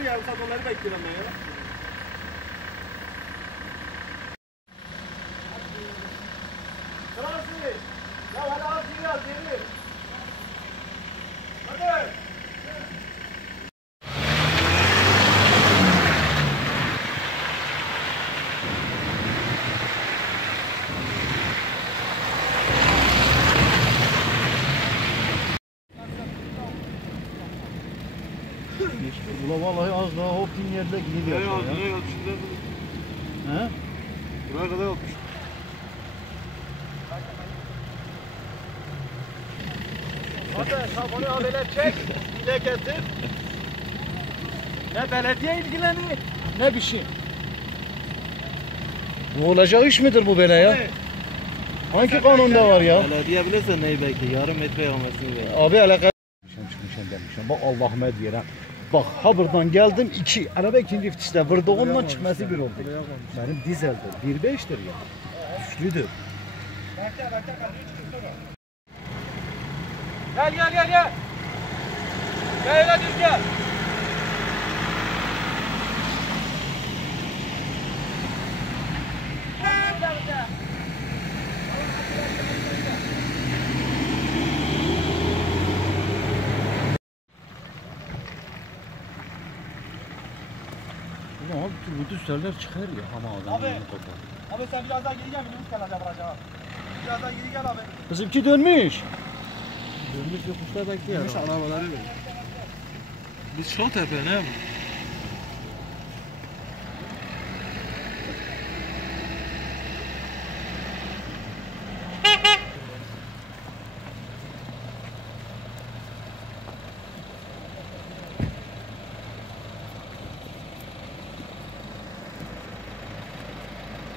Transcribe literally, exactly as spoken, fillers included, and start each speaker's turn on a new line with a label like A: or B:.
A: yarım saat onları bekliyorum ben ya. Sırası. Ya hadi al geri al geri. Hadi.
B: Ula vallahi az daha hopin yerde gidiyor ya.
A: Nereye yol şimdi?
B: He?
A: Buraya kadar olmuş. Hadi sabunu habele çek, dile getir. Ne belediye ilgileniyor, ne bir şey.
B: Bu olacak iş midir bu böyle ya?
A: Abi,
B: Hangi kanunda var ya?
C: Belediye bilirse neyi belki yarım metre yağmasını bekle.
B: Abi alaka. Çıkmışım çıkmışım demişim. Bak Allah'ıma diyerem. Bak ha buradan geldim iki. Araba ikinci viteste vurdu ondan çıkması bir oldu. Benim dizeldir. bir beştir ya. Güçlüdür.
A: Gel gel gel gel. Gel gel dur gel.
B: Ulan abi bu düzlerler çıkar ya ama adam.
A: Abi. Abi sen biraz daha geri gel, minibüs geleceğim bırakacağım. Biraz daha geri gel abi.
B: Bizimki dönmüş.
C: Dönmüş yokuşlar bekliyor.
A: Arabaları ver.
C: Biz Şoltepe ne mi?